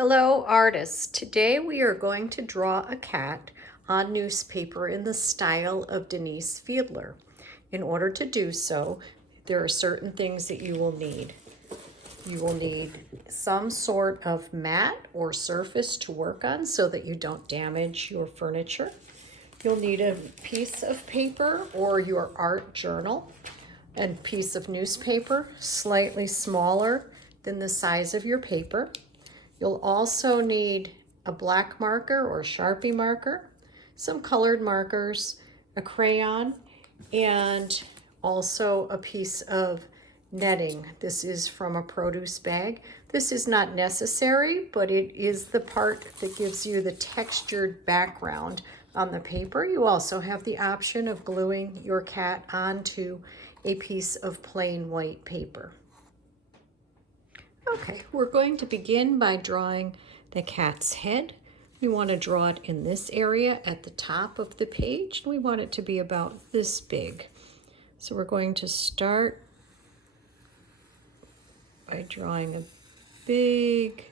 Hello artists. Today we are going to draw a cat on newspaper in the style of Denise Fiedler. In order to do so, there are certain things that you will need. You will need some sort of mat or surface to work on so that you don't damage your furniture. You'll need a piece of paper or your art journal and piece of newspaper, slightly smaller than the size of your paper. You'll also need a black marker or Sharpie marker, some colored markers, a crayon, and also a piece of netting. This is from a produce bag. This is not necessary, but it is the part that gives you the textured background on the paper. You also have the option of gluing your cat onto a piece of plain white paper. Okay, we're going to begin by drawing the cat's head. We want to draw it in this area at the top of the page. We want it to be about this big. So we're going to start by drawing a big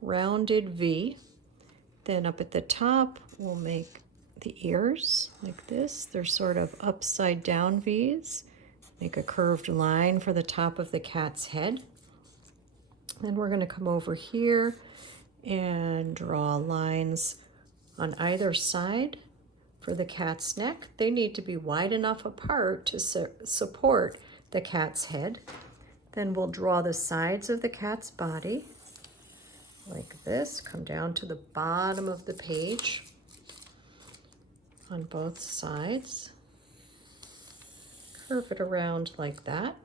rounded V. Then up at the top, we'll make the ears like this. They're sort of upside down V's. Make a curved line for the top of the cat's head. Then we're going to come over here and draw lines on either side for the cat's neck. They need to be wide enough apart to support the cat's head. Then we'll draw the sides of the cat's body like this. Come down to the bottom of the page on both sides. Curve it around like that.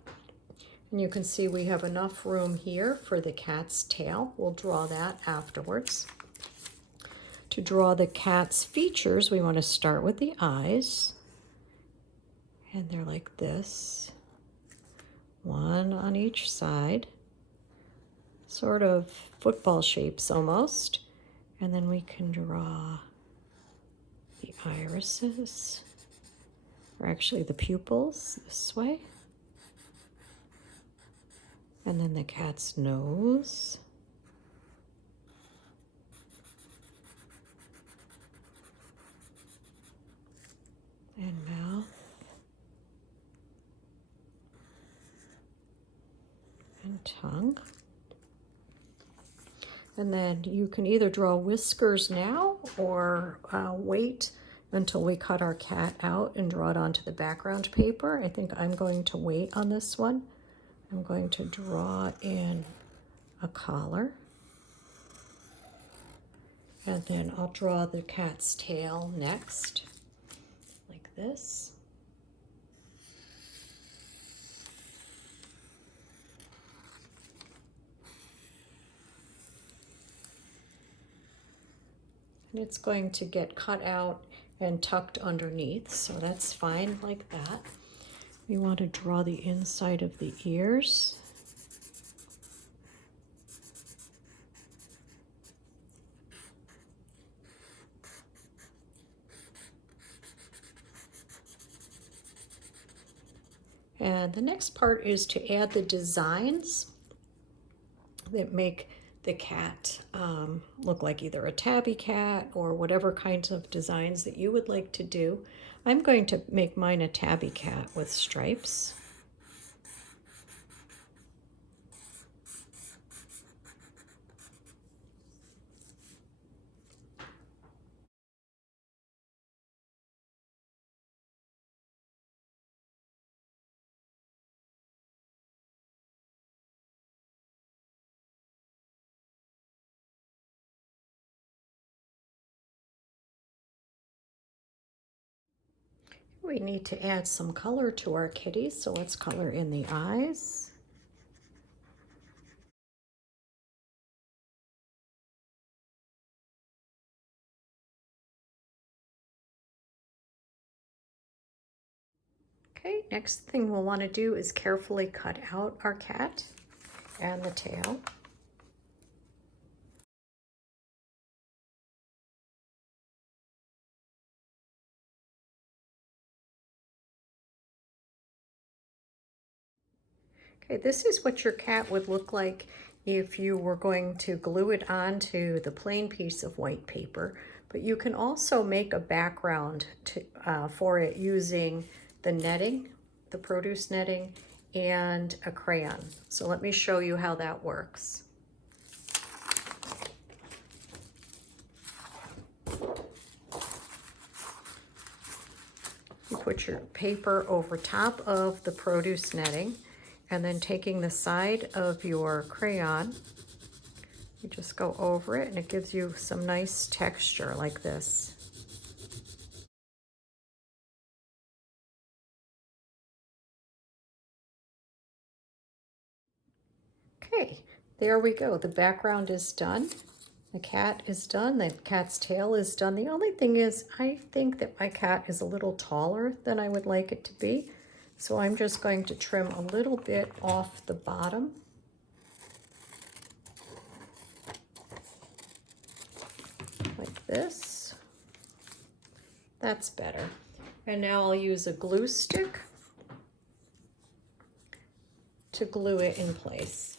And you can see we have enough room here for the cat's tail. We'll draw that afterwards. To draw the cat's features, we want to start with the eyes. And they're like this. One on each side. Sort of football shapes almost. And then we can draw the irises, or actually the pupils this way. And then the cat's nose. And mouth. And tongue. And then you can either draw whiskers now or wait until we cut our cat out and draw it onto the background paper. I think I'm going to wait on this one. I'm going to draw in a collar. And then I'll draw the cat's tail next, like this. And it's going to get cut out and tucked underneath, so that's fine like that. We want to draw the inside of the ears. And the next part is to add the designs that make the cat look like either a tabby cat or whatever kinds of designs that you would like to do. I'm going to make mine a tabby cat with stripes. We need to add some color to our kitty, so let's color in the eyes. Okay, next thing we'll want to do is carefully cut out our cat and the tail. Okay, this is what your cat would look like if you were going to glue it onto the plain piece of white paper, but you can also make a background for it using the netting, the produce netting, and a crayon. So let me show you how that works. You put your paper over top of the produce netting, and then taking the side of your crayon, you just go over it and it gives you some nice texture like this. Okay, there we go. The background is done. The cat is done. The cat's tail is done. The only thing is, I think that my cat is a little taller than I would like it to be. So I'm just going to trim a little bit off the bottom. Like this. That's better. And now I'll use a glue stick to glue it in place.